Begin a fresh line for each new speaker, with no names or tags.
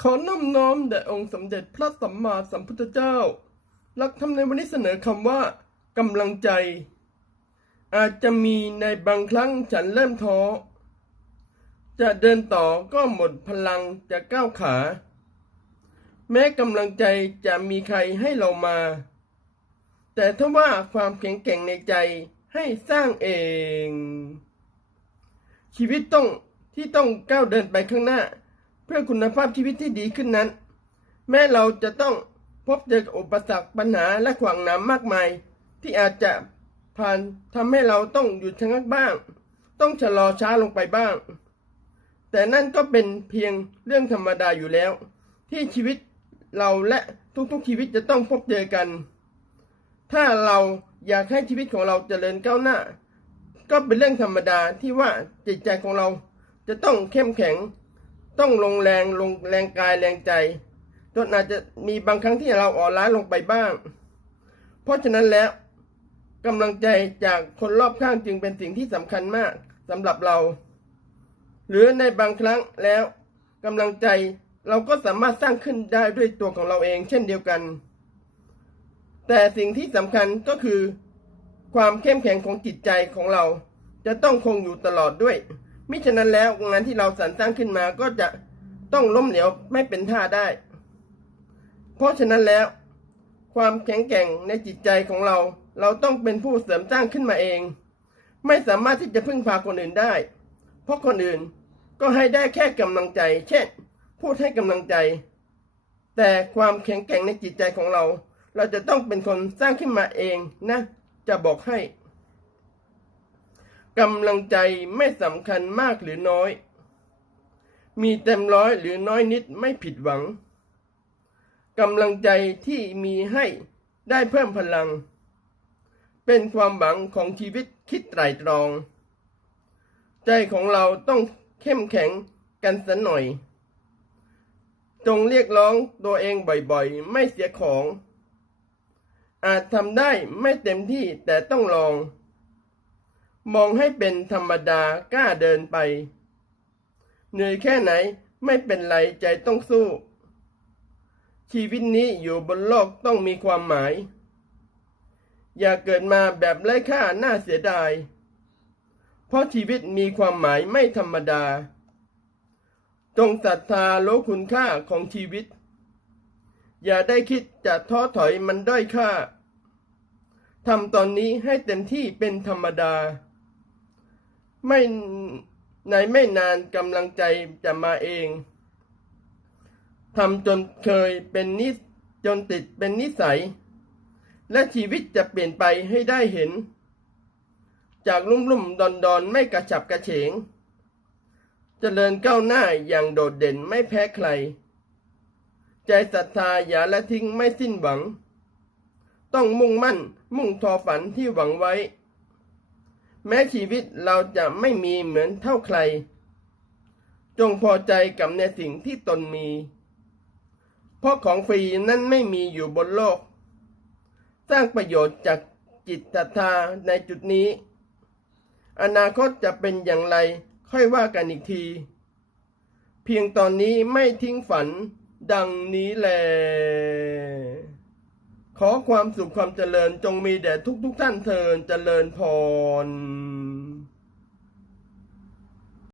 ขอน้อมน้อมแด่องค์สมเด็จพระสัมมาสัมพุทธเจ้า หลักธรรมในวันนี้เสนอคำว่ากำลังใจ อาจจะมีในบางครั้งฉันเริ่มท้อ จะเดินต่อก็หมดพลังจะก้าวขา แม้กำลังใจจะมีใครให้เรามา แต่ถ้าว่าความแข็งแกร่งในใจให้สร้างเอง ชีวิตต้องที่ต้องก้าวเดินไปข้างหน้า เพื่อคุณภาพชีวิตที่ดีขึ้นนั้น แม้เราจะต้องพบเจอกับอุปสรรคปัญหาและขวางหนามมากมาย ที่อาจจะผ่านทำให้เราต้องหยุดชะงักบ้าง ต้องชะลอช้าลงไปบ้าง แต่นั่นก็เป็นเพียงเรื่องธรรมดาอยู่แล้ว ที่ชีวิตเราและทุกๆชีวิตจะต้องพบเจอกัน ถ้าเราอยากให้ชีวิตของเราเจริญก้าวหน้า ก็เป็นเรื่องธรรมดาที่ว่าจิตใจของเราจะต้องเข้มแข็ง ต้องลงแรงลงแรงกายแรงใจจนอาจจะมีบางครั้งที่เราอ่อนล้าลงไปบ้าง เพราะฉะนั้นแล้วกำลังใจจากคนรอบข้างจึงเป็นสิ่งที่สำคัญมากสำหรับเรา หรือในบางครั้งแล้วกำลังใจเราก็สามารถสร้างขึ้นได้ด้วยตัวของเราเองเช่นเดียวกัน แต่สิ่งที่สำคัญก็คือ ความเข้มแข็งของจิตใจของเราจะต้องคงอยู่ตลอดด้วย มิฉะนั้นแล้วงานที่เราสรรสร้างขึ้นมาก็จะต้องล้มเหลวไม่เป็นท่าได้ เพราะฉะนั้นแล้ว ความแข็งแกร่งในจิตใจของเรา เราต้องเป็นผู้เสริมสร้างขึ้นมาเอง ไม่สามารถที่จะพึ่งพาคนอื่นได้ เพราะคนอื่นก็ให้ได้แค่กำลังใจ เช่น พูดให้กำลังใจ แต่ความแข็งแกร่งในจิตใจของเรา เราจะต้องเป็นคนสร้างขึ้นมาเองนะ จะบอกให้ กำลังใจไม่สำคัญมากหรือน้อย มีเต็มร้อยหรือน้อยนิดไม่ผิดหวัง กำลังใจที่มีให้ได้เพิ่มพลัง เป็นความหวังของชีวิตคิดไตรตรอง ใจของเราต้องเข้มแข็งกันสันหน่อย จงเรียกร้องตัวเองบ่อยๆ ไม่เสียของ อาจทำได้ไม่เต็มที่แต่ต้องลอง มองให้เป็นธรรมดากล้าเดินไป เหนื่อยแค่ไหนไม่เป็นไรใจต้องสู้ ชีวิตนี้อยู่บนโลกต้องมีความหมาย อย่าเกิดมาแบบไร้ค่าน่าเสียดาย เพราะชีวิตมีความหมายไม่ธรรมดา จงศรัทธารู้คุณค่าของชีวิต อย่าได้คิดจะท้อถอยมันด้อยค่าทำตอนนี้ให้เต็มที่เป็นธรรมดา ไม่ในไม่นานกำลังใจจะมาเองทำจนเคยเป็นนิสจนติดเป็นนิสัย และชีวิตจะเปลี่ยนไปให้ได้เห็น จากลุ่มลุ่มดอนดอนไม่กระฉับกระเฉงเจริญก้าวหน้าอย่างโดดเด่นไม่แพ้ใคร ใจศรัทธาอย่าละทิ้งไม่สิ้นหวัง ต้องมุ่งมั่นมุ่งทอฝันที่หวังไว้ แม้ชีวิตเราจะไม่มีเหมือนเท่าใคร จงพอใจกับในสิ่งที่ตนมี เพราะของฟรีนั้นไม่มีอยู่บนโลก สร้างประโยชน์จากจิตศรัทธาในจุดนี้ อนาคตจะเป็นอย่างไรค่อยว่ากันอีกที เพียงตอนนี้ไม่ทิ้งฝันดังนี้แล ขอความสุขความเจริญจงมีแด่ทุกทุกๆท่านเทินเจริญพร